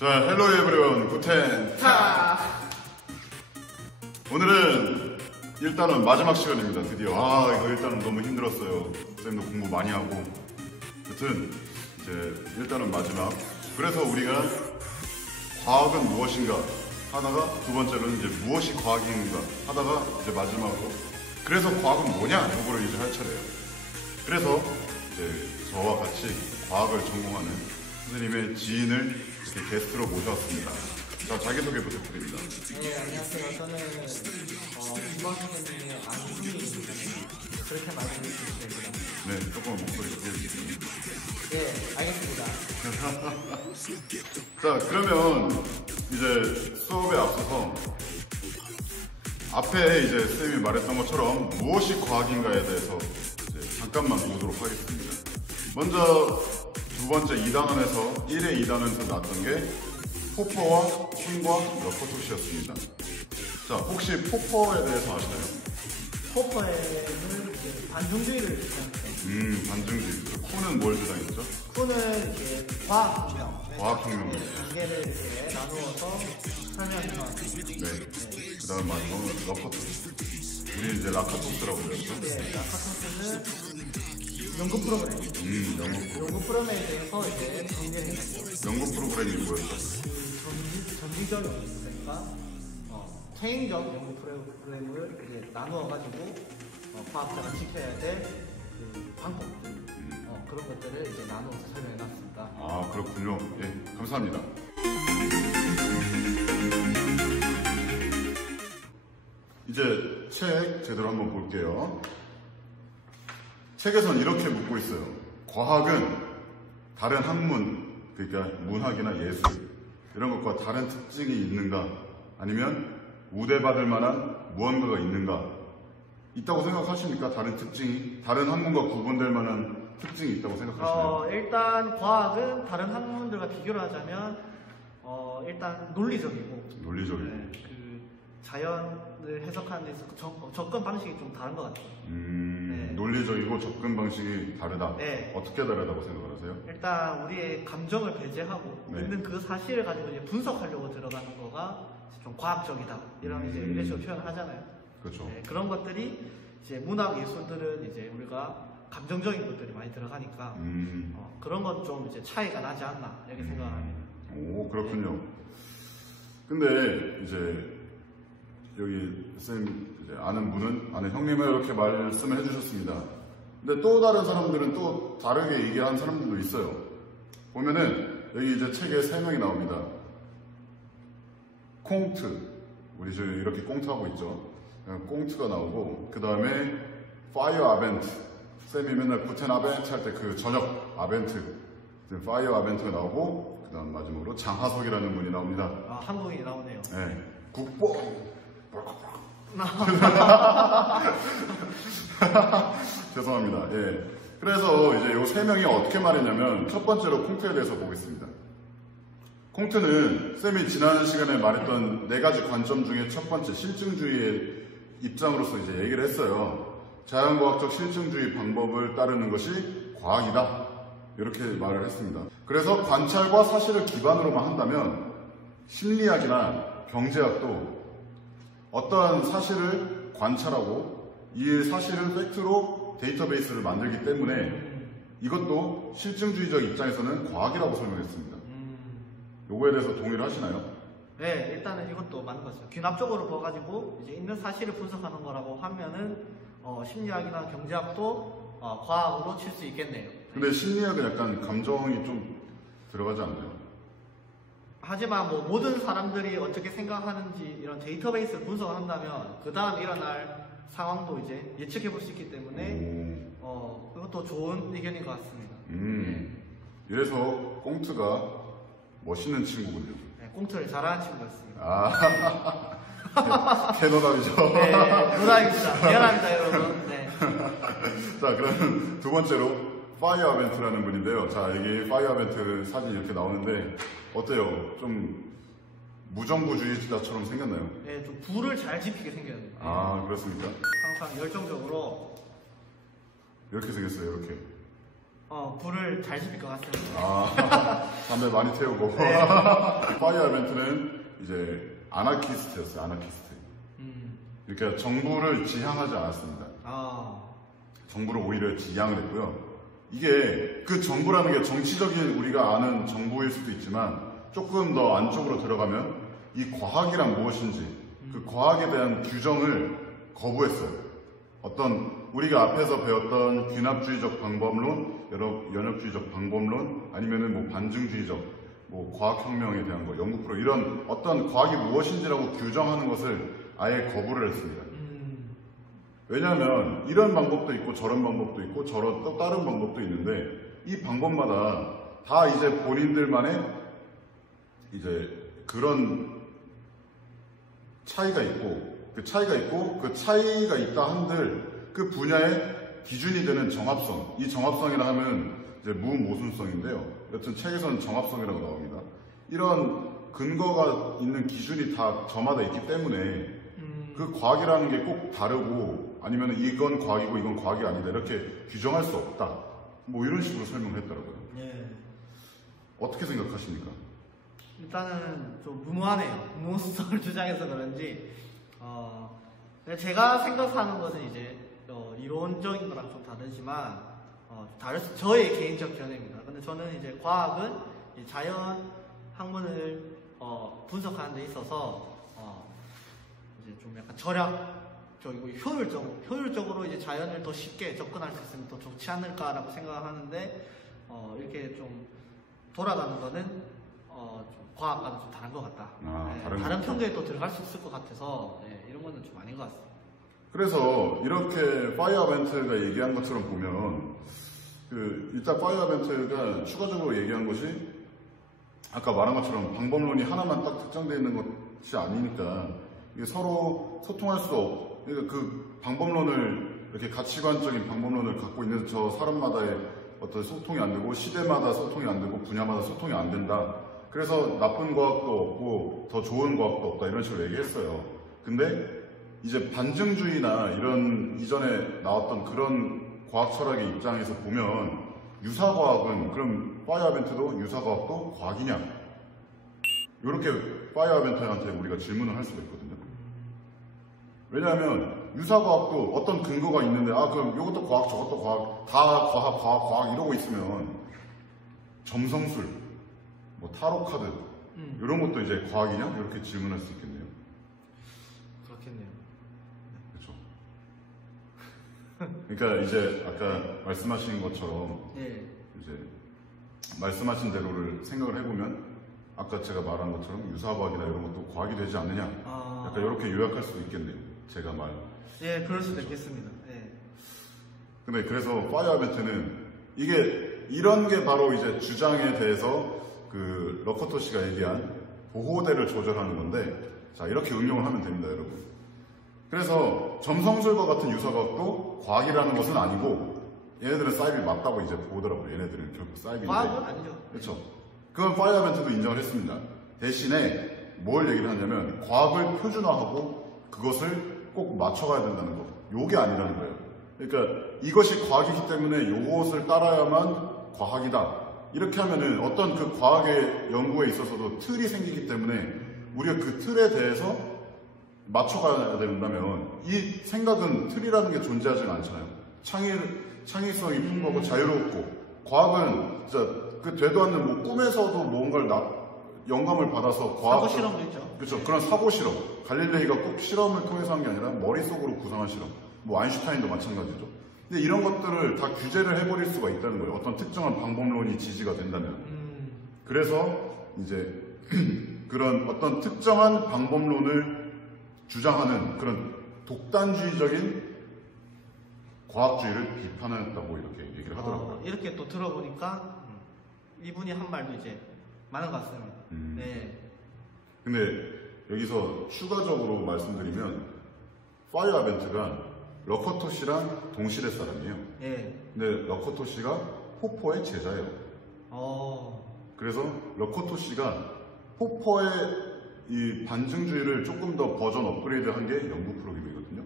자, 헬로 에브리원 구텐 타! 오늘은 일단은 마지막 시간입니다. 드디어. 이거 일단은 너무 힘들었어요. 쌤도 공부 많이 하고. 여튼 이제 일단은 마지막. 그래서 우리가 과학은 무엇인가 하다가 두 번째로는 이제 무엇이 과학인가 하다가 이제 마지막으로 그래서 과학은 뭐냐 이거를 이제 할 차례예요. 그래서 이제 저와 같이 과학을 전공하는 선생님의 지인을 이렇게 게스트로 모셔왔습니다. 자, 자기소개 부탁드립니다. 네, 안녕하세요. 저는 중학생의 안승희입니다. 그렇게 말씀해 주시면 됩니다. 네, 조금 목소리 크게 네, 알겠습니다. 자, 그러면 이제 수업에 앞서서 앞에 이제 쌤이 말했던 것처럼 무엇이 과학인가에 대해서 이제 잠깐만 보도록 하겠습니다. 먼저 두 번째 2단원에서 1회 2단원에서 나왔던 게 포퍼와 킹과 러커토시였습니다. 자, 혹시 포퍼에 대해서 아시나요? 포퍼에는 반중주의를 주장해요. 반중주의. 쿠는 뭘 주장했죠? 쿠는 이제 과학혁명. 과학혁명. 단계를 이렇게 나누어서 설명해 나왔습니다. 네. 그 다음 마지막은 러커토시. 우리 이제 라카토스라고 그랬죠? 네, 라카토스는 연구 프로그램. 연구 프로그램에 대해서 이제 정리를 해놨고. 연구 프로그램이 뭐였죠? 전지적 연구니까 체인적 연구 프로그램을 이제 나누어가지고 과학자가 지켜야 될 그 방법들 그런 것들을 이제 나누어서 설명해놨습니다. 아, 그렇군요. 예, 감사합니다. 이제 책 제대로 한번 볼게요. 책에선 이렇게 묻고 있어요. 과학은 다른 학문, 그러니까 문학이나 예술 이런 것과 다른 특징이 있는가? 아니면 우대받을 만한 무언가가 있는가? 있다고 생각하십니까? 다른 특징이? 다른 학문과 구분될 만한 특징이 있다고 생각하시나요? 일단 과학은 다른 학문들과 비교를 하자면 일단 논리적이고 논리적이고 그 자연을 해석하는 데 있어서 접근 방식이 좀 다른 것 같아요. 네. 논리적이고 접근 방식이 다르다. 네. 어떻게 다르다고 생각하세요? 일단 우리의 감정을 배제하고 네. 있는 그 사실을 가지고 이제 분석하려고 들어가는 거가 좀 과학적이다 이런 이제 이런 식으로 표현을 하잖아요. 그렇죠. 네, 그런 것들이 이제 문학 예술들은 이제 우리가 감정적인 것들이 많이 들어가니까 그런 건 좀 이제 차이가 나지 않나 이렇게 생각합니다. 오, 그렇군요. 근데 이제 여기 쌤 이제 아는 분은 아는 형님은 이렇게 말씀을 해주셨습니다. 근데 또 다른 사람들은 또 다르게 얘기하는 사람들도 있어요. 보면은 여기 이제 책에 3명이 나옵니다. 콩트, 우리 지금 이렇게 꽁트하고 있죠. 꽁트가 나오고 그 다음에 파이어 아벤트, 쌤이 맨날 구텐 아벤트 할 때 그 저녁 아벤트, 파이어 아벤트가 나오고 그 다음 마지막으로 장하석이라는 분이 나옵니다. 아, 한국인이 나오네요. 네, 국뽕. 죄송합니다. 예. 그래서 이제 요 3명이 어떻게 말했냐면 첫 번째로 콩트에 대해서 보겠습니다. 콩트는 쌤이 지난 시간에 말했던 4가지 관점 중에 첫 번째 실증주의의 입장으로서 이제 얘기를 했어요. 자연과학적 실증주의 방법을 따르는 것이 과학이다. 이렇게 말을 했습니다. 그래서 관찰과 사실을 기반으로만 한다면 심리학이나 경제학도 어떠한 사실을 관찰하고 이 사실을 팩트로 데이터베이스를 만들기 때문에 이것도 실증주의적 입장에서는 과학이라고 설명했습니다. 요거에 대해서 동의를 하시나요? 네, 일단은 이것도 맞는 것 같아요. 귀납적으로 봐가지고 이제 있는 사실을 분석하는 거라고 하면은 심리학이나 경제학도 과학으로 칠 수 있겠네요. 근데 심리학은 약간 감정이 좀 들어가지 않나요? 하지만 뭐 모든 사람들이 어떻게 생각하는지 이런 데이터베이스를 분석을 한다면 그 다음 일어날 상황도 이제 예측해 볼 수 있기 때문에 그것도 좋은 의견인 것 같습니다. 이래서 꽁트가 멋있는 친구군요. 네, 꽁트를 잘하는 친구였습니다. 아, 캐노답이죠. 네, 노답입니다. 미안합니다, 여러분. 네. 자, 그러면 두 번째로 파이어 아벤트라는 분인데요. 자, 여기 파이어 아벤트 사진 이렇게 나오는데 어때요? 좀 무정부주의자처럼 생겼나요? 네, 좀 불을 잘 지피게 생겨요. 네. 아, 그렇습니까? 항상 열정적으로 이렇게 생겼어요, 이렇게. 불을 잘 지필 것 같습니다. 아, 담배 많이 태우고. 네. 파이어 이벤트는 이제 아나키스트였어요, 아나키스트. 그러니까 정부를 지향하지 않았습니다. 정부를 오히려 지향을 했고요. 이게 그 정부라는 게 정치적인 우리가 아는 정부일 수도 있지만 조금 더 안쪽으로 들어가면 이 과학이란 무엇인지 그 과학에 대한 규정을 거부했어요. 어떤 우리가 앞에서 배웠던 균합주의적 방법론, 연역주의적 방법론, 아니면은 뭐 반증주의적, 뭐 과학혁명에 대한 거, 연구 프로 이런 어떤 과학이 무엇인지라고 규정하는 것을 아예 거부를 했습니다. 왜냐하면 이런 방법도 있고 저런 방법도 있고 저런 또 다른 방법도 있는데 이 방법마다 다 이제 본인들만의 이제 그런 차이가 있고 그 차이가 있다 한들 그 분야의 기준이 되는 정합성, 이 정합성이라 하면 이제 무모순성인데요. 여튼 책에서는 정합성이라고 나옵니다. 이런 근거가 있는 기준이 다 저마다 있기 때문에 그 과학이라는 게 꼭 다르고 아니면 이건 과학이고 이건 과학이 아니다 이렇게 규정할 수 없다. 뭐 이런 식으로 설명을 했더라고요. 예. 어떻게 생각하십니까? 일단은 좀 무모하네요. 무모성을 주장해서 그런지 제가 생각하는 것은 이제 이론적인 거랑 좀 다르지만 저의 개인적 견해입니다. 근데 저는 이제 과학은 자연 학문을 분석하는 데 있어서 이제 좀 약간 절약적이고 효율적으로 이제 자연을 더 쉽게 접근할 수 있으면 더 좋지 않을까라고 생각하는데 이렇게 좀 돌아가는 거는 좀 과학과는 좀 다른 것 같다. 다른 편견에 또 들어갈 수 있을 것 같아서 이런 거는 좀 아닌 것 같습니다. 그래서 이렇게 파이어벤트가 얘기한 것처럼 보면 일단 파이어벤트가 추가적으로 얘기한 것이 아까 말한 것처럼 방법론이 하나만 딱 특정되어 있는 것이 아니니까 이게 서로 소통할 수 없고 그러니까 그 방법론을 이렇게 가치관적인 방법론을 갖고 있는 저 사람마다의 어떤 소통이 안 되고 시대마다 소통이 안 되고 분야마다 소통이 안 된다. 그래서 나쁜 과학도 없고 더 좋은 과학도 없다 이런 식으로 얘기했어요. 근데 이제 반증주의나 이런 이전에 나왔던 그런 과학 철학의 입장에서 보면 유사과학은 그럼 파이어벤트도 유사과학도 과학이냐? 이렇게 파이어벤트한테 우리가 질문을 할 수가 있거든요. 왜냐하면 유사과학도 어떤 근거가 있는데 그럼 이것도 과학 저것도 과학 다 과학 이러고 있으면 점성술 뭐 타로카드 이런 것도 이제 과학이냐? 이렇게 질문할 수 있겠네요. 그렇겠네요. 그렇죠. 그러니까 이제 아까 말씀하신 것처럼 이제 말씀하신 대로를 생각을 해보면 아까 제가 말한 것처럼 유사과학이나 이런 것도 과학이 되지 않느냐 약간 이렇게 요약할 수도 있겠네요. 제가 말. 예, 그럴 수도 있겠습니다. 근데 그래서 파이어벤트는 이게 이런 게 바로 이제 주장에 대해서 그 러커토 씨가 얘기한 보호대를 조절하는 건데 자 이렇게 응용을 하면 됩니다, 여러분. 그래서 점성술과 같은 유사과학도 과학이라는 것은 아니고 얘네들은 사이비 맞다고 이제 보더라고요. 얘네들은 결국 사이비인데. 과학은 아니죠. 그렇죠. 그건 파이어벤트도 인정을 했습니다. 대신에 뭘 얘기를 하냐면 과학을 표준화하고 그것을 꼭 맞춰가야 된다는 거. 요게 아니라는 거예요. 그러니까 이것이 과학이기 때문에 요것을 따라야만 과학이다. 이렇게 하면은 어떤 그 과학의 연구에 있어서도 틀이 생기기 때문에 우리가 그 틀에 대해서 맞춰가야 된다면 이 생각은 틀이라는 게 존재하지는 않잖아요. 창의성이 풍부하고 자유롭고 과학은 진짜 그 되도 않는 뭐 꿈에서도 뭔가를 영감을 받아서 과학 사고 실험도 있죠. 그렇죠. 그런 사고 실험. 갈릴레이가 꼭 실험을 통해서 한 게 아니라 머릿속으로 구상한 실험. 뭐 아인슈타인도 마찬가지죠. 근데 이런 것들을 다 규제를 해버릴 수가 있다는 거예요. 어떤 특정한 방법론이 지지가 된다면. 그래서 이제 그런 어떤 특정한 방법론을 주장하는 그런 독단주의적인 과학주의를 비판했다고 이렇게 얘기를 하더라고요. 이렇게 또 들어보니까 이분이 한 말도 이제 많은 것 같습니다. 근데 여기서 추가적으로 말씀드리면 파이어벤트가 러커토 씨랑 동시대 사람이에요. 근데 러커토 씨가 포퍼의 제자예요. 그래서 러커토 씨가 포퍼의 이 반증주의를 조금 더 버전 업그레이드 한 게 연구 프로그램이거든요.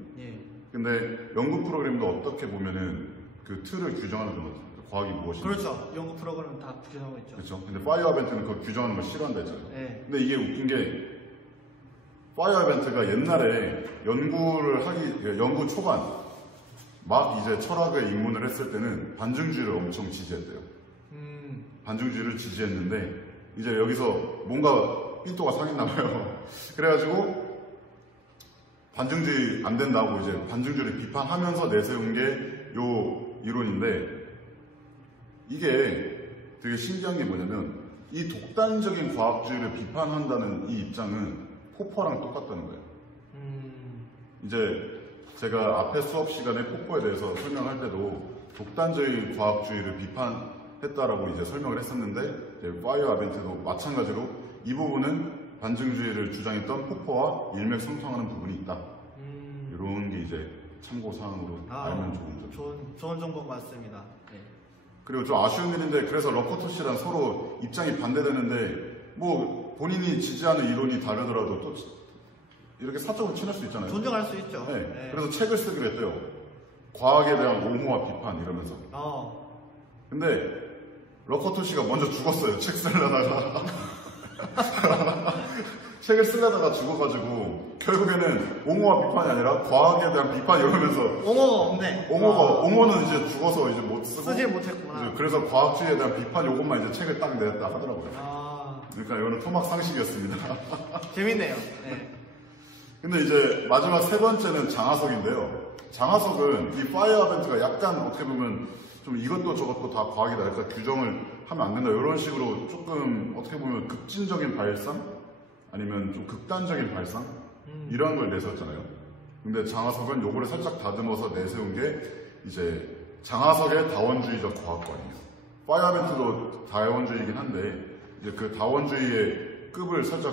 근데 연구 프로그램도 어떻게 보면은 그 틀을 규정하는 것 같아요. 과학이 무엇인지. 그렇죠. 연구 프로그램은 다 규정하고 있죠. 그렇죠. 근데 파이어 이벤트는 그걸 규정하는 걸 싫어한다 했잖아요. 네. 근데 이게 웃긴 게 파이어 이벤트가 옛날에 연구 초반 막 이제 철학에 입문을 했을 때는 반증주의를 엄청 지지했대요. 반증주의를 지지했는데 이제 여기서 뭔가 삔또가 상했나 봐요. 그래가지고 반증주의 안 된다고 이제 반증주의를 비판하면서 내세운 게 요 이론인데 이게 되게 신기한 게 뭐냐면 이 독단적인 과학주의를 비판한다는 이 입장은 포퍼랑 똑같다는 거예요. 이제 제가 앞에 수업 시간에 포퍼에 대해서 설명할 때도 독단적인 과학주의를 비판했다라고 이제 설명을 했었는데 파이어 아벤트도 마찬가지로 이 부분은 반증주의를 주장했던 포퍼와 일맥상통하는 부분이 있다. 이런 게 이제 참고사항으로 알면 좋은 점. 좋은 정보 같습니다. 네. 그리고 좀 아쉬운 일인데 그래서 러커토 씨랑 서로 입장이 반대되는데 뭐 본인이 지지하는 이론이 다르더라도 또 이렇게 사적으로 친할 수 있잖아요. 존중할 수 있죠. 네. 네. 그래서 책을 쓰기로 했대요. 과학에 대한 옹호와 비판 이러면서. 근데 러커토 씨가 먼저 죽었어요. 책 쓰려다가. 책을 쓰려다가 죽어가지고 결국에는 옹호와 비판이 아니라 과학에 대한 비판 이러면서 옹호가 없네. 옹호는 이제 죽어서 이제 못 쓰고 쓰질 못했구나. 그래서 과학주의에 대한 비판 요것만 이제 책을 딱 냈다 하더라고요. 그러니까 이거는 토막 상식이었습니다. 재밌네요. 네. 근데 이제 마지막 세 번째는 장하석인데요. 장하석은 이 파이어 아벤트가 약간 어떻게 보면 좀 이것도 저것도 다 과학이다. 그러니까 규정을 하면 안 된다. 이런 식으로 조금 어떻게 보면 급진적인 발상? 아니면 좀 극단적인 발상? 이런 걸 내세웠잖아요. 근데 장하석은 요거를 살짝 다듬어서 내세운 게 이제 장하석의 다원주의적 과학관이에요. 파이어 아벤트도 다원주의이긴 한데 이제 그 다원주의의 급을 살짝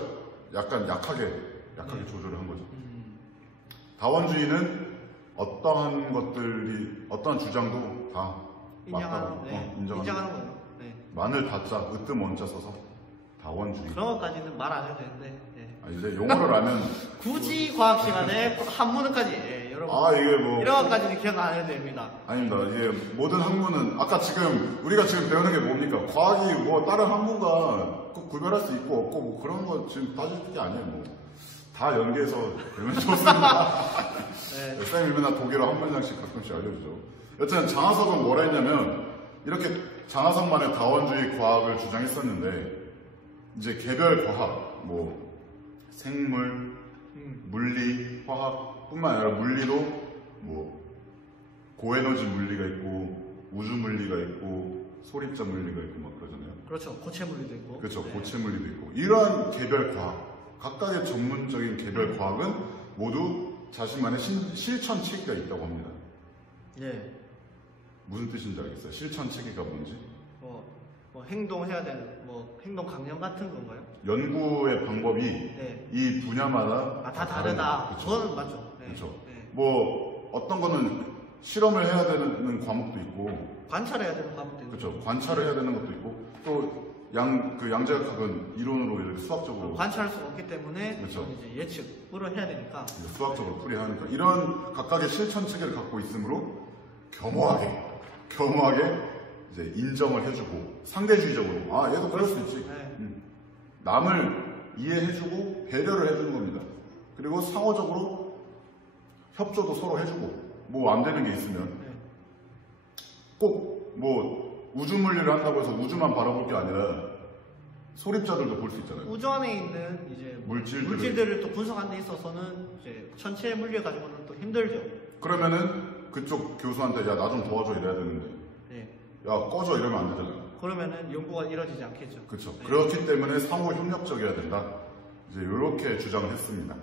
약간 약하게 조절을 한 거죠. 다원주의는 어떠한 주장도 다 맞다고 인정하는 거예요. 네. 마늘 다짜 으뜸 원자 써서 다원주의. 그런 것까지는 말 안 해도 되는데. 네. 이제 용어를 알면 굳이 과학 시간에 한문까지 여러분. 이게 뭐 이런 것까지는 기억 안 해도 됩니다. 아닙니다. 이게 모든 학문은 아까 우리가 지금 배우는 게 뭡니까? 과학이 뭐 다른 학문과 꼭 구별할 수 있고 없고 뭐 그런 거 지금 따질 게 아니에요. 뭐 다 연계해서 배우면 좋습니다. 네. 쌤이 맨날 독일어 한 문장씩 가끔씩 알려주죠. 여튼 장하석은 뭐라 했냐면 이렇게 장하석만의 다원주의 과학을 주장했었는데 이제 개별 과학, 뭐 생물, 물리, 화학뿐만 아니라 물리도 뭐 고에너지 물리가 있고 우주 물리가 있고 소립자 물리가 있고 막 그러잖아요. 그렇죠. 고체 물리도 있고. 그렇죠. 고체 물리도 있고 이러한 개별 과학, 각각의 전문적인 개별 과학은 모두 자신만의 실천 체계가 있다고 합니다. 예. 무슨 뜻인지 알겠어요? 실천 체계가 뭔지? 뭐 행동해야 되는 행동 강령 같은 건가요? 연구의 방법이 네. 이 분야마다 다 다르다. 그렇죠. 그건 맞죠. 네. 그렇죠. 네. 뭐 어떤 거는 실험을 해야 되는 과목도 있고 관찰해야 되는 과목도 있고. 그렇죠. 관찰을 해야 되는 것도 있고 또 양자역학은 이론으로 이렇게 수학적으로 관찰할 수가 없기 때문에 그렇죠. 이제 예측으로 해야 되니까 수학적으로 풀이해야 하니까 이런 각각의 실천 체계를 갖고 있으므로 겸허하게 이제 인정을 해주고 상대주의적으로 얘도 그럴 수 있지. 네. 남을 이해해주고 배려를 해주는 겁니다. 그리고 상호적으로 협조도 서로 해주고 뭐 안 되는 게 있으면 꼭 뭐 우주 물리를 한다고 해서 우주만 바라볼 게 아니라 소립자들도 볼 수 있잖아요. 우주 안에 있는 이제 물질들을 또 분석하는 데 있어서는 이제 전체 물리 가지고는 또 힘들죠. 그러면은 그쪽 교수한테 야 나 좀 도와줘 이래야 되는데 네. 야 꺼져 이러면 안 되잖아요. 그러면은 연구가 이루어지지 않겠죠. 그렇죠. 네. 그렇기 때문에 상호 협력적이어야 된다. 이제 이렇게 주장을 했습니다.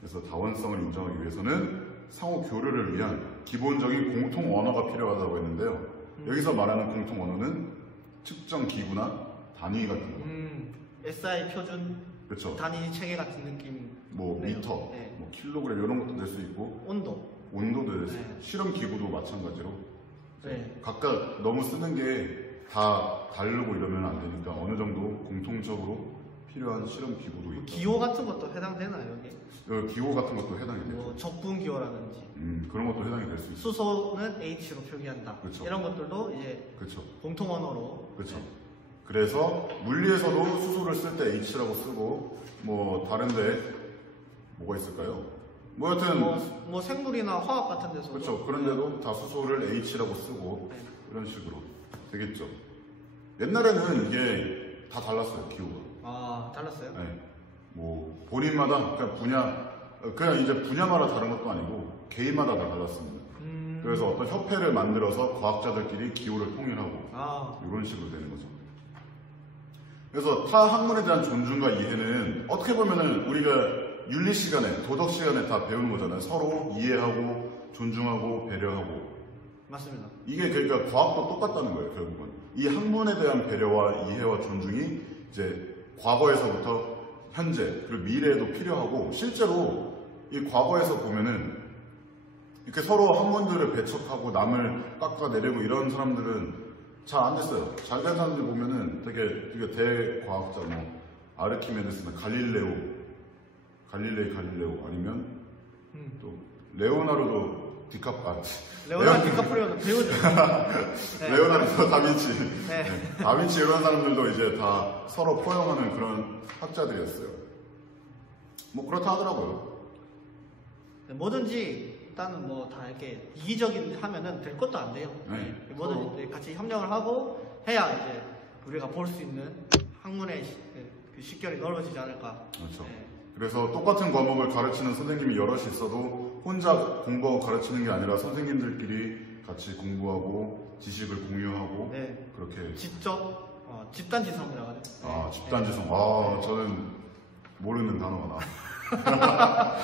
그래서 다원성을 인정하기 위해서는 상호 교류를 위한 기본적인 공통 언어가 필요하다고 했는데요. 여기서 말하는 공통 언어는 특정 기구나 단위 같은 거. SI 표준 그렇죠. 단위 체계 같은 느낌. 뭐 미터, 네. 뭐 킬로그램 이런 것도 낼 수 있고 온도도 낼 수 있고 실험 기구도 마찬가지로 각각 너무 쓰는 게 다 다르고 이러면 안 되니까 어느 정도 공통적으로 필요한 실험 기구도 있다. 기호 같은 것도 해당되나요 여기? 기호 같은 것도 해당이 돼요. 뭐 적분 기호라든지 그런 것도 해당이 될 수 있어요. 수소는 H로 표기한다. 그쵸. 이런 것들도 이제 그렇죠. 공통 언어로. 그렇죠. 그래서 물리에서도 수소를 쓸 때 H라고 쓰고 뭐 다른데 뭐가 있을까요? 뭐 여튼 뭐 생물이나 화학 같은 데서도. 그렇죠. 그런데도 다 수소를 H라고 쓰고 네. 이런 식으로 되겠죠. 옛날에는 이게 다 달랐어요. 기호가. 아 달랐어요? 네. 뭐 본인마다 그냥 이제 분야마다 다른 것도 아니고 개인마다 다 달랐습니다. 그래서 어떤 협회를 만들어서 과학자들끼리 기호를 통일하고 이런 식으로 되는 거죠. 그래서 타 학문에 대한 존중과 이해는 어떻게 보면은 우리가 윤리 시간에, 도덕 시간에 다 배우는 거잖아요. 서로 이해하고 존중하고 배려하고. 맞습니다. 이게 그러니까 과학도 똑같다는 거예요. 결국은 이 학문에 대한 배려와 이해와 존중이 이제 과거에서부터 현재 그리고 미래에도 필요하고, 실제로 이 과거에서 보면은 이렇게 서로 학문들을 배척하고 남을 깎아내리고 이런 사람들은 잘 안 됐어요. 잘 된 사람들 보면은 되게 대과학자, 뭐 아르키메데스나 갈릴레오 아니면 또 레오나르도 디카프리오는 배우죠. 네. 레오나르도 다빈치, 네. 다빈치 이런 사람들도 이제 다 서로 포용하는 그런 학자들이었어요. 뭐 그렇다 하더라고요. 네, 뭐든지 일단은 뭐 다 이렇게 이기적인 하면은 될 것도 안 돼요. 네. 뭐든지 같이 협력을 하고 해야 이제 우리가 볼 수 있는 학문의 그 식견이 넓어지지 않을까. 그렇죠. 네. 그래서 똑같은 과목을 가르치는 선생님이 여럿이 있어도 혼자 공부하고 가르치는 게 아니라 선생님들끼리 같이 공부하고 지식을 공유하고 네. 그렇게 집단지성이라고 하죠. 집단지성. 저는 모르는 단어가 나.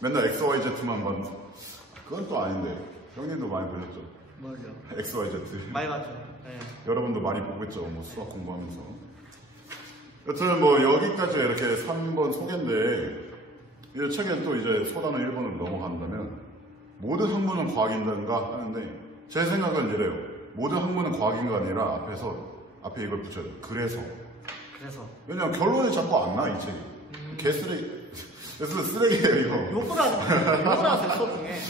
맨날 XYZ만 봤는데 그건 또 아닌데 형님도 많이 보셨죠? 뭘요? XYZ. 많이 봤죠. 네. 여러분도 많이 보겠죠. 뭐 수학 공부하면서. 여튼 뭐 여기까지 이렇게 3번 소개인데, 이 책엔 또 이제 소단어 1번으로 넘어간다면 모든 학문은 과학인가 하는데, 제 생각은 이래요. 모든 학문은 과학인가 아니라 앞에 이걸 붙여요. 그래서. 왜냐면 결론이 자꾸 안 나, 이 책이. 개쓰레기. 그래서 쓰레기예요, 이거. 욕을 하세요, 수업 중에.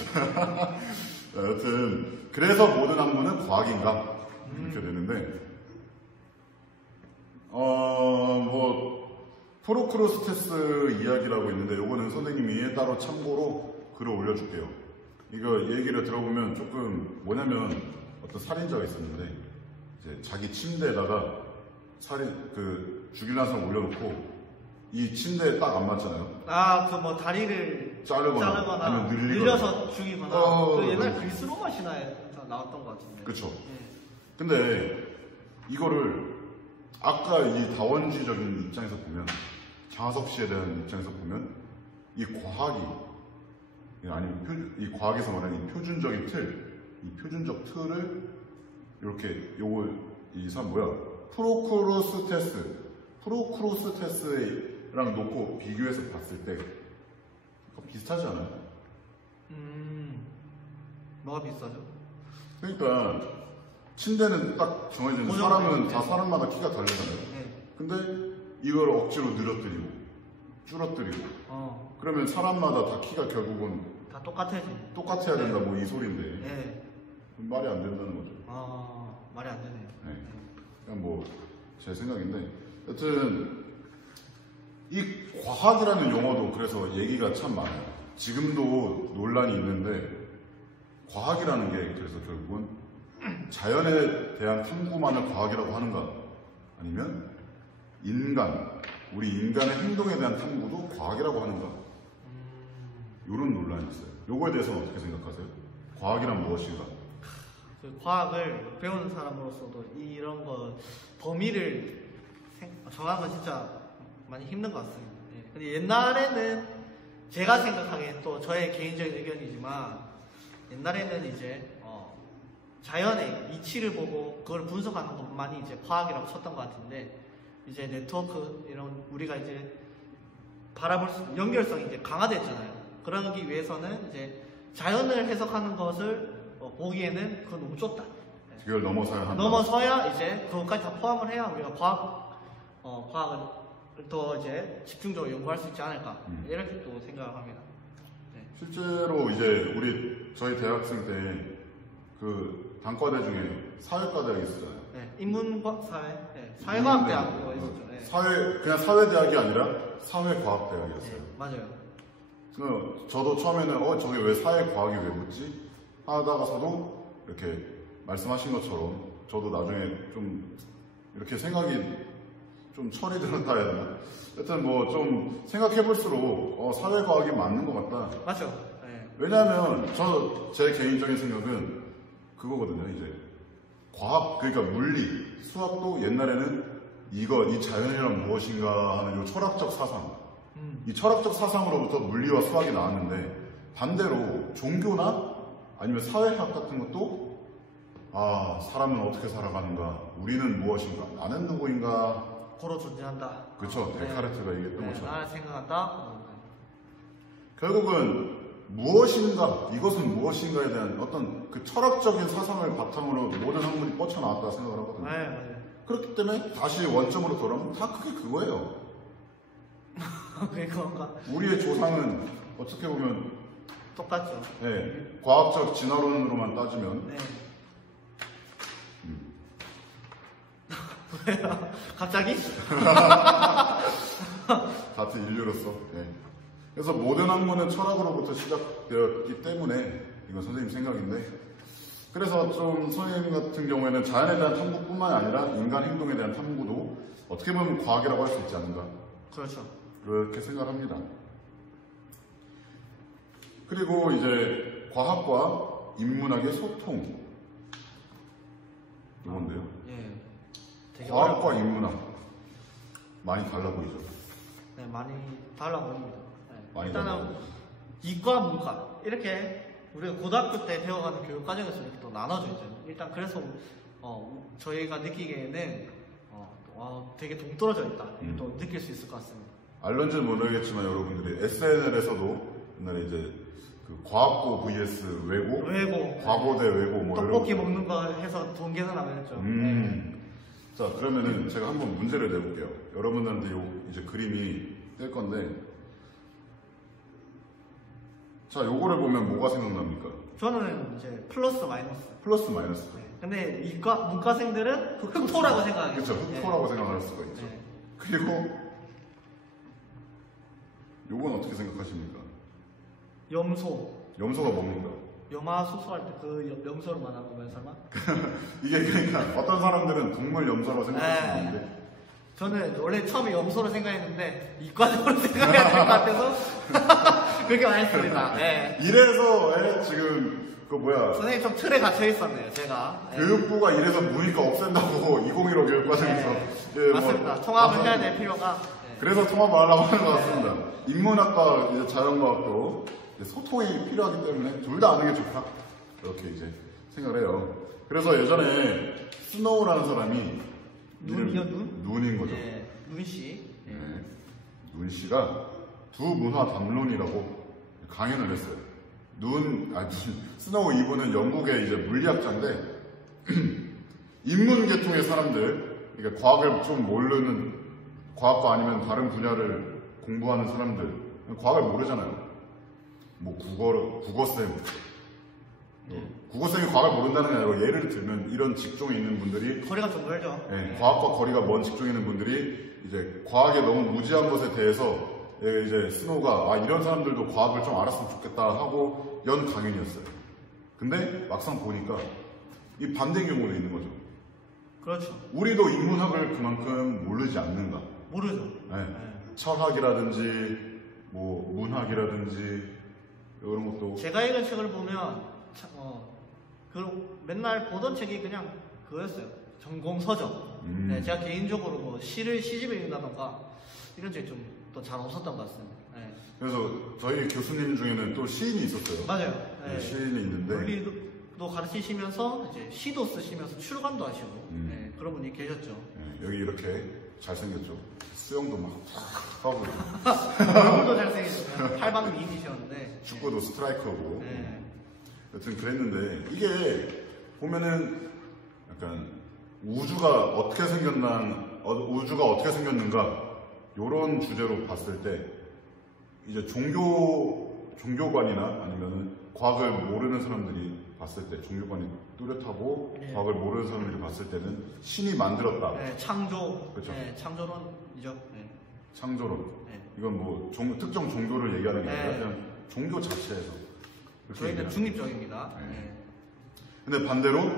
여튼 그래서 모든 학문은 과학인가 이렇게 되는데, 뭐 프로크로스테스 이야기라고 있는데, 요거는 선생님이 따로 참고로 글을 올려줄게요. 이거 얘기를 들어보면 조금 뭐냐면, 어떤 살인자가 있었는데 이제 자기 침대에다가 죽이는 사람 올려놓고 이 침대에 딱 안 맞잖아요. 그 뭐 다리를 자르거나 아니면 늘려서 죽이거나. 그 옛날 그리스 로마 신화에서 나왔던 것 같은데. 그렇죠. 네. 근데 이거를 아까 이 다원주의적인 입장에서 보면, 장하석 씨에 대한 입장에서 보면, 이 과학이 아니면 이 과학에서 말하는 이 표준적인 이 표준적 틀을 이렇게 이 사람 프로크로스테스랑 놓고 비교해서 봤을 때 비슷하지 않아요? 뭐가 비슷하죠? 그러니까 침대는 딱 정해지는, 사람은 다 사람마다 키가 다르잖아요. 네. 근데 이걸 억지로 늘어뜨리고 줄어뜨리고 그러면 사람마다 다 키가 결국은 다 똑같아야지. 똑같아야 된다, 뭐 이 소리인데. 네. 말이 안 된다는 거죠. 말이 안 되네요. 네. 그냥 뭐 제 생각인데, 여튼 이 과학이라는 용어도 그래서 얘기가 참 많아요. 지금도 논란이 있는데, 과학이라는 게 그래서 결국은 자연에 대한 탐구만을 과학이라고 하는가, 아니면 우리 인간의 행동에 대한 탐구도 과학이라고 하는가, 이런 논란이 있어요. 요거에 대해서는 어떻게 생각하세요? 과학이란 무엇인가? 그 과학을 배우는 사람으로서도 이런 거 범위를 정하는 건 진짜 많이 힘든 것 같습니다. 근데 옛날에는 제가 생각하기엔 또 저의 개인적인 의견이지만, 옛날에는 이제 자연의 이치를 보고 그걸 분석하는 것만이 이제 과학이라고 쳤던 것 같은데, 이제 네트워크 이런 우리가 이제 바라볼 수 있는 연결성이 이제 강화됐잖아요. 그러기 위해서는 이제 자연을 해석하는 것을 보기에는 그건 너무 좁다. 그걸 넘어서야 한다. 넘어서야 이제 그것까지 다 포함을 해야 우리가 과학을 더 이제 집중적으로 연구할 수 있지 않을까 이렇게 또 생각을 합니다. 네. 실제로 이제 저희 대학생 때 그 단과대 중에 사회과대학이 있었잖아요. 네. 인문사회, 네. 사회과학대학도 있었죠. 네. 그냥 사회대학이 아니라 사회과학대학이었어요. 네. 맞아요. 저도 처음에는 저게 왜 사회과학이 왜 붙지? 하다가서도 이렇게 말씀하신 것처럼 저도 나중에 좀 이렇게 생각이 좀 철이 들었다 해야 되나? 하여튼 뭐 좀 생각해볼수록 사회과학이 맞는 것 같다. 맞죠. 네. 왜냐하면 제 개인적인 생각은 그거거든요. 이제 과학, 그러니까 물리, 수학도 옛날에는 이 자연이란 무엇인가 하는 이 철학적 사상, 이 철학적 사상으로부터 물리와 수학이 나왔는데 반대로 종교나 아니면 사회학 같은 것도 사람은 어떻게 살아가는가, 우리는 무엇인가, 나는 누구인가, 고로 존재한다. 그렇죠. 데카르트가 얘기했던 것처럼 나를 생각한다. 결국은 무엇인가, 이것은 무엇인가에 대한 어떤 그 철학적인 사상을 바탕으로 모든 학문이 뻗쳐나왔다 생각을 하거든요. 네, 맞아요. 그렇기 때문에 다시 원점으로 돌아오면 다 그게 그거예요. 그건가? 우리의 조상은 어떻게 보면 똑같죠. 네, 과학적 진화론으로만 따지면 네. 왜요? 갑자기? 같은 인류로서. 네. 그래서 모든 학문은 철학으로부터 시작되었기 때문에 이건 선생님 생각인데, 그래서 좀 선생님 같은 경우에는 자연에 대한 탐구뿐만 아니라 인간 행동에 대한 탐구도 어떻게 보면 과학이라고 할 수 있지 않는가, 그렇죠. 그렇게 생각합니다. 그리고 이제 과학과 인문학의 소통, 이건데요. 예. 되게 과학과 인문학 많이 달라 보이죠? 네, 많이 달라 보입니다. 네. 많이 일단은 달라 보이죠. 이과, 문과 이렇게 우리가 고등학교 때 배워가는 교육 과정에서 이렇게 또 나눠져 있죠. 일단 그래서 저희가 느끼기에는 되게 동떨어져 있다. 또 느낄 수 있을 것 같습니다. 알런지는 모르겠지만 여러분들이 SNL에서도 옛날에 이제 그 과학고 vs 외고, 과고 대 외고 뭐 떡볶이 이런 먹는 거 해서 돈 계산하면 했죠. 자, 그러면은 제가 한번 문제를 내볼게요. 여러분들한테 이제 그림이 뜰 건데, 자, 요거를 보면 뭐가 생각납니까? 저는 이제 플러스 마이너스. 플러스 마이너스. 네. 근데 문과생들은 흑토라고 생각하겠죠. 그렇죠. 흑토라고 생각할 수가 있죠. 네. 그리고 요건 어떻게 생각하십니까? 염소가 뭡니까? 염화수소할 때 그 염소로 말하는 거면 설마? 이게 그러니까 어떤 사람들은 동물 염소라고 생각할 수 네. 있는데, 저는 원래 처음에 염소로 생각했는데 이과적으로 생각해야 될 것 같아서 그렇게 말했습니다. 네. 이래서 지금 선생님 좀 틀에 갇혀 있었네요, 제가. 네. 교육부가 이래서 문이과 없앤다고 2015 교육과정에서 네. 맞습니다. 통합을 해야 될 필요가. 네. 그래서 통합을 하려고 하는 것 같습니다. 인문학과 이제 자연과학도 이제 소통이 필요하기 때문에 둘 다 아는 게 좋다, 이렇게 이제 생각을 해요. 그래서 예전에 스노우라는 사람이 눈이요, 눈인 거죠. 네. 눈씨. 네. 눈 씨가 두 문화 담론이라고 강연을 했어요. 스노우 이분은 영국의 이제 물리학자인데, 인문 계통의 사람들, 그러니까 과학을 좀 모르는, 과학과 아니면 다른 분야를 공부하는 사람들, 과학을 모르잖아요. 뭐 국어쌤. 국어쌤이 과학을 모른다는 게 아니고, 예를 들면 이런 직종에 있는 분들이, 거리가 좀 멀죠. 네, 과학과 거리가 먼 직종에 있는 분들이 이제 과학에 너무 무지한 것에 대해서 이제 스노우가 이런 사람들도 과학을 좀 알았으면 좋겠다 하고 연 강연이었어요. 근데 막상 보니까 이 반대 경우도 있는 거죠. 그렇죠. 우리도 인문학을 그만큼 모르지 않는가? 모르죠. 네. 네. 철학이라든지 뭐 문학이라든지 이런 것도. 제가 읽은 책을 보면 맨날 보던 책이 그냥 그거였어요. 전공 서적. 네, 제가 개인적으로 뭐 시집을 읽는다던가 이런 책이 좀 또 잘 없었던 것 같습니다. 네. 그래서 저희 교수님 중에는 또 시인이 있었어요. 맞아요. 네, 시인이 있는데 물리도 가르치시면서 이제 시도 쓰시면서 출간도 하시고 네, 그런 분이 계셨죠. 네, 여기 이렇게 잘생겼죠. 수영도 막 하고 얼굴도 잘생기셨어요. 팔방 미인이셨는데 축구도 스트라이커고. 네. 여튼 그랬는데 이게 보면은 약간 우주가 어떻게 생겼는가 이런 주제로 봤을 때 이제 종교관이나 아니면은 과학을 모르는 사람들이 봤을 때 종교관이 뚜렷하고 네. 과학을 모르는 사람들이 봤을 때는 신이 만들었다. 네, 창조. 그렇죠. 네, 창조론이죠. 네. 창조론. 네. 이건 뭐 특정 종교를 얘기하는 게 아니라 네. 그냥 종교 자체에서. 그렇게 저희는 얘기하는 중립적입니다. 네. 네. 근데 반대로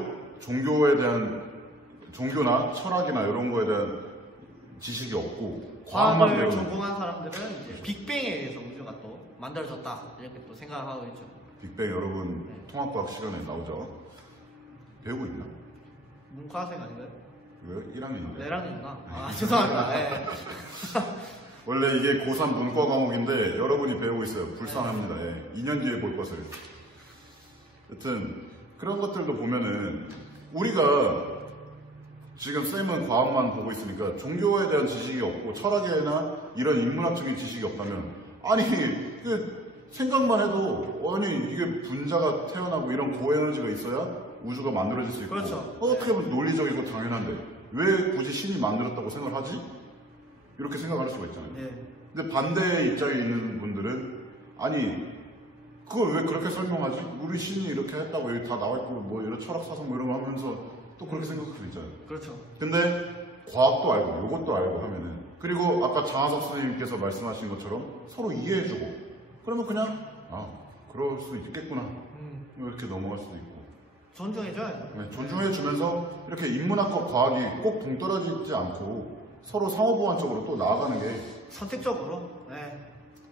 종교나 철학이나 이런 거에 대한 지식이 없고 과학만 과학을 배우는 전공한 사람들은 이제 빅뱅에 의해서 우주가 또 만들어졌다 이렇게 또 생각하고 있죠. 빅뱅 여러분 네. 통합과학 시간에 나오죠. 배우고 있나? 문과생 아닌가요? 왜요? 1학년인데. 내랑인가? 아 죄송합니다. 네. 원래 이게 고3 문과 과목인데 여러분이 배우고 있어요. 불쌍합니다. 예. 2년 뒤에 볼 것을. 여튼 그런 것들도 보면은 우리가 지금 쌤은 과학만 보고 있으니까 종교에 대한 지식이 없고 철학이나 이런 인문학적인 지식이 없다면 아니 생각만 해도 아니 이게 분자가 태어나고 이런 고에너지가 있어야 우주가 만들어질 수 있고 그렇죠. 어떻게 보면 논리적이고 당연한데 왜 굳이 신이 만들었다고 생각하지? 이렇게 생각할 수가 있잖아요. 네. 근데 반대의 입장에 있는 분들은 아니 그걸 왜 그렇게 설명하지? 우리 신이 이렇게 했다고 여기 다 나와있고 뭐 이런 철학 사상 뭐 이런 거 하면서 또 그렇게 생각할 수 있잖아요. 그렇죠. 근데 과학도 알고 이것도 알고 하면은 그리고 아까 장하석 선생님께서 말씀하신 것처럼 서로 이해해주고 그러면 그냥 그럴 수 있겠구나 이렇게 넘어갈 수도 있고 존중해줘야죠. 네, 존중해주면서 이렇게 인문학과 과학이 꼭 동떨어지지 않고 서로 상호보완적으로 또 나아가는 게 선택적으로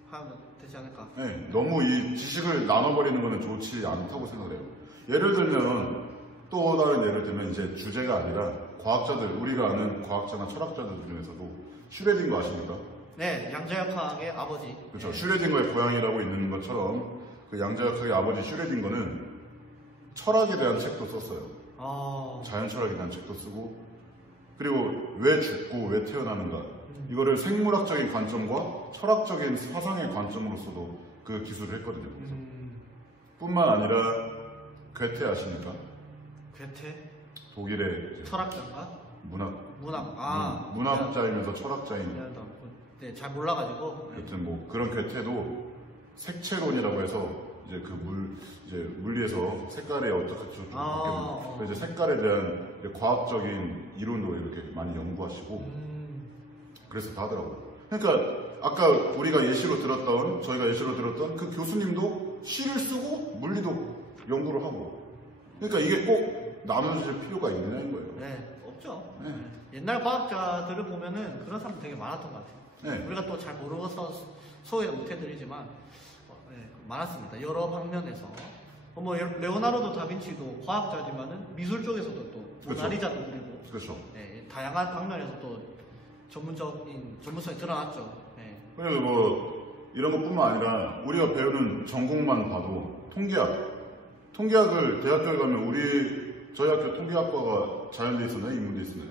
하면 되지 않을까. 네, 너무 이 지식을 나눠버리는 거는 좋지 않다고 생각해요. 예를 들면 또 다른 예를 들면 이제 주제가 아니라 과학자들 우리가 아는 과학자나 철학자들 중에서도 슈레딩거 아십니까? 네, 양자역학의 아버지. 그렇죠. 네. 슈레딩거의 고향이라고 있는 것처럼 그 양자역학의 아버지 슈레딩거는 철학에 대한 책도 썼어요. 자연 철학에 대한 책도 쓰고 그리고 왜 죽고 왜 태어나는가 이거를 생물학적인 관점과 철학적인 사상의 관점으로서도 그 기술을 했거든요. 뿐만 아니라 괴테 아십니까? 괴테? 독일의 철학자인가? 문학. 문학자이면서 철학자인. 네, 잘 몰라가지고. 여튼 뭐 그런 괴테도 색채론이라고 해서 이제 이제 물리에서 색깔이 어떻게 좀 바뀌는 이제 색깔에 대한 이제 과학적인 이론도 이렇게 많이 연구하시고 그래서 다 하더라고요. 그러니까 아까 우리가 저희가 예시로 들었던 그 교수님도 시를 쓰고 물리도 연구를 하고 그러니까 이게 꼭 나눠질 필요가 있느냐는 거예요. 네, 없죠. 네. 옛날 과학자들을 보면은 그런 사람 되게 많았던 것 같아요. 네. 우리가 또 잘 모르고서 소개를 못 해드리지만 많았습니다. 여러 방면에서. 뭐 레오나르도 다빈치도 과학자지만은 미술 쪽에서도 또 그렇죠. 모나리자도 그리고 그렇죠. 다양한 방면에서 또 전문성이 드러났죠. 네. 그래서 뭐 이런 것뿐만 아니라 우리가 배우는 전공만 봐도 통계학을 대학교에 가면 저희 학교 통계학과가 자연대 있었나요? 인문대 있었나요?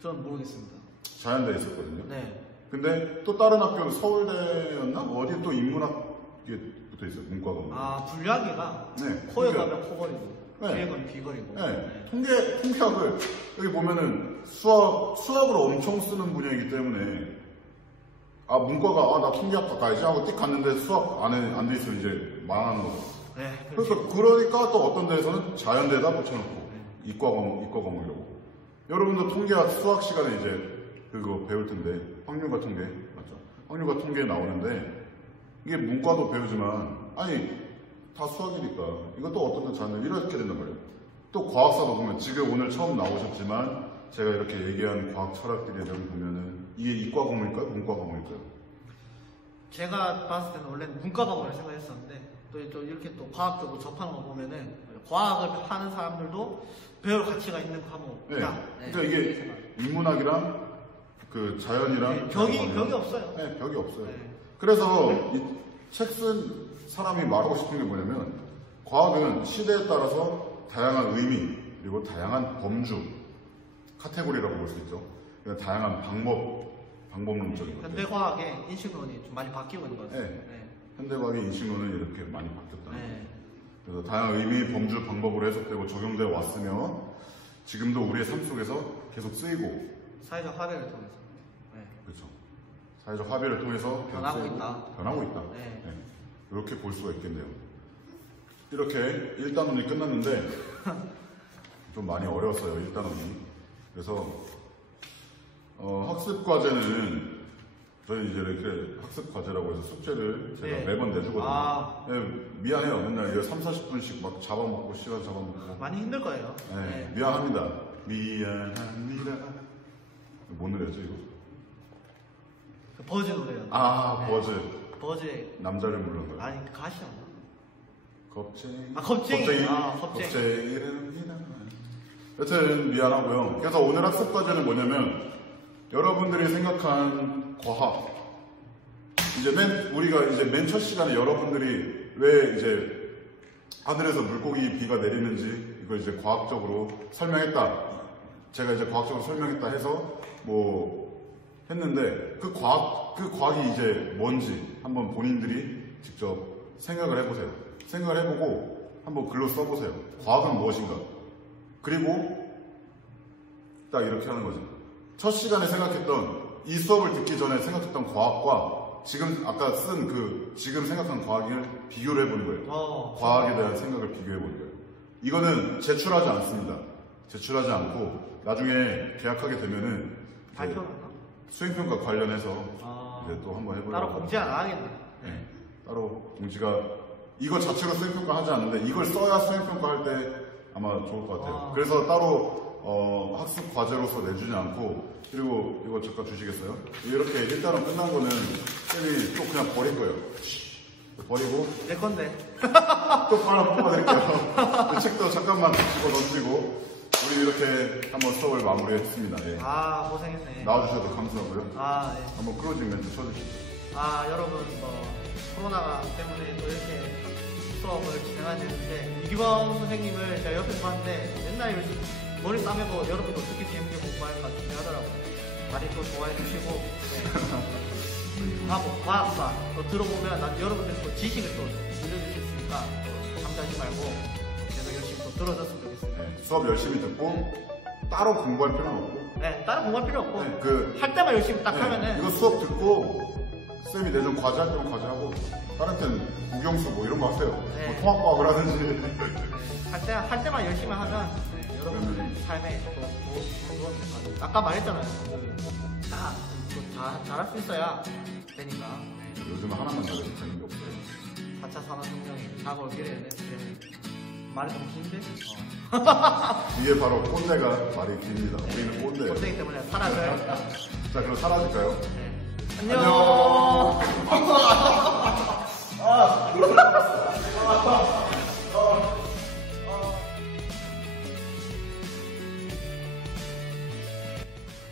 전 모르겠습니다. 자연대 있었거든요. 네. 근데 또 다른 학교는 서울대였나? 어디 또 인문학에 붙어 있어요. 문과가. 분류하기가 네. 코에 가면 코걸이고 네. 귀에 가면 귀걸이고. 네. 통계학을 여기 보면은 수학을 엄청 쓰는 분야이기 때문에 문과가 나 통계학과 가야지 하고 띡 갔는데 수학 안 돼 있으면 이제 망하는 거죠. 네. 그러니까 또 어떤 데에서는 자연대에다 붙여놓고 이과 과목이라고. 여러분도 통계학 수학 시간에 이제 그거 배울 텐데 확률과 통계 맞죠? 확률과 통계 나오는데 이게 문과도 배우지만 다 수학이니까 이것도 어떤 데 자연대 이렇게 된단 말이에요. 또 과학사도 보면 지금 오늘 처음 나오셨지만 제가 이렇게 얘기한 과학 철학들에 대해 보면은 이게 이과 과목일까요? 문과 과목일까요? 제가 봤을 때는 원래 문과 과목을 생각했었는데 또 이렇게 또 과학적으로 접하는 거 보면은 과학을 하는 사람들도 배울 가치가 있는 과목이다. 네. 그러니까 이게 인문학이랑 그 자연이랑 벽이 없어요. 네, 벽이 없어요. 네. 그래서 이 책 쓴 사람이 말하고 싶은 게 뭐냐면 과학은 시대에 따라서 다양한 의미 그리고 다양한 범주 카테고리라고 볼 수 있죠. 그러니까 다양한 방법론적인 것들. 현대과학의 인식론이 좀 많이 바뀌고 있는 것 같아요. 네. 현대과학의 인식론은 이렇게 많이 바뀌었다. 네. 그래서 다양한 의미, 범주, 방법으로 해석되고 적용되어 왔으며 지금도 우리의 삶 속에서 계속 쓰이고 사회적 화대를 통해서. 네. 그렇죠. 사회적 합의를 통해서 변하고 교육생이 있다. 변하고 있다. 네. 네. 이렇게 볼 수가 있겠네요. 이렇게 1단원이 끝났는데 좀 많이 어려웠어요. 1단원이. 그래서 학습 과제는 저희 이제 이렇게 학습 과제라고 해서 숙제를 제가 네. 매번 내주거든요. 아. 네, 미안해요. 맨날 이거 3, 40분씩 막 잡아먹고 시간 잡아먹고. 많이 힘들 거예요. 네, 미안합니다. 미안합니다. 뭔 노래였죠 이거? 그 버즈 노래요. 아, 네. 버즈의 남자를 부르는 거예요. 아니 가시였나? 겁쟁이. 아, 겁쟁이. 아, 겁쟁이. 겁쟁이랍니다. 여튼 미안하고요. 그래서 오늘 학습 과제는 뭐냐면 여러분들이 생각한 과학. 우리가 이제 맨 첫 시간에 여러분들이 왜 이제 하늘에서 물고기 비가 내리는지 이걸 이제 과학적으로 설명했다. 제가 이제 과학적으로 설명했다 해서 뭐 했는데 그 과학이 이제 뭔지 한번 본인들이 직접 생각을 해보세요. 생각을 해보고 한번 글로 써보세요. 과학은 무엇인가? 그리고 딱 이렇게 하는 거죠. 첫 시간에 생각했던 이 수업을 듣기 전에 생각했던 과학과 지금 아까 쓴 지금 생각한 과학을 비교를 해보는 거예요. 과학에 대한 생각을 비교해보는 거예요. 이거는 제출하지 않습니다. 제출하지 않고 나중에 계약하게 되면은 발표나? 수행평가 관련해서 이제 또 한번 해보려고. 따로 공지 안 하겠네. 네. 따로 공지가 이거 자체로 수행평가 하지 않는데 이걸 써야 수행평가 할 때 아마 좋을 것 같아요. 그래서 따로 학습 과제로서 내주지 않고 그리고 이거 잠깐 주시겠어요? 이렇게 일단은 끝난 거는 쌤이 또 그냥 버릴 거예요. 버리고 내 건데. 또 하나 뽑아드릴게요. 이 책도 잠깐만 집어 던지고 우리 이렇게 한번 수업을 마무리했습니다. 예. 고생했네. 나와주셔서 감사하고요. 네. 한번 클로징 멘트 쳐주시죠. 여러분, 코로나가 때문에 또 이렇게 수업을 진행해야 되는데, 이기범 선생님을 제가 옆에서 봤는데, 맨날 열심히 머리 싸매고 여러분도 어떻게 재밌게 공부할까 준비하더라고요. 많이 또 좋아해주시고, 과학사 또 들어보면 여러분들 또 지식을 또 들려주실 수 있으니까 또 잠자지 말고 계속 열심히 또 들어줬으면 좋겠습니다. 네, 수업 열심히 듣고 따로 공부할 필요는 없고 다른 공부할 필요 없고, 네, 할 때만 열심히 딱 하면은. 이거 수업 듣고 쌤이 내준 과제 할 때만 과제하고 다른 때는 국영수 뭐 이런 거 하세요. 네. 뭐 통합과학을 하든지. 할 때만 열심히 하면 여러분들 삶에 또 좋은 아까 말했잖아요. 잘할 수 있어야 되니까. 요즘은 하나만 잘해도 되는 게 없어요. 4차 산업혁명이 다가올 길에 말이 너무 긴데? 이게 바로 꼰대가 말이 깁니다. 우리는 꼰대예요. 꼰대이기 때문에 사라져야 겠다. 자, 그럼 사라질까요? 안녕.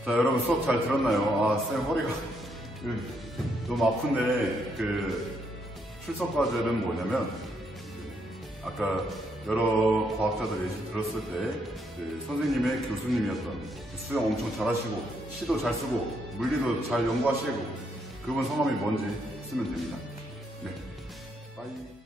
자, 여러분 수업 잘 들었나요? 쌤 허리가 너무 아픈데 출석 과제는 뭐냐면 아까 여러 과학자들 예시 들었을 때 선생님의 교수님이었던 수영 엄청 잘하시고 시도 잘 쓰고 물리도 잘 연구하시고 그분 성함이 뭔지 쓰면 됩니다. 네, 빠이.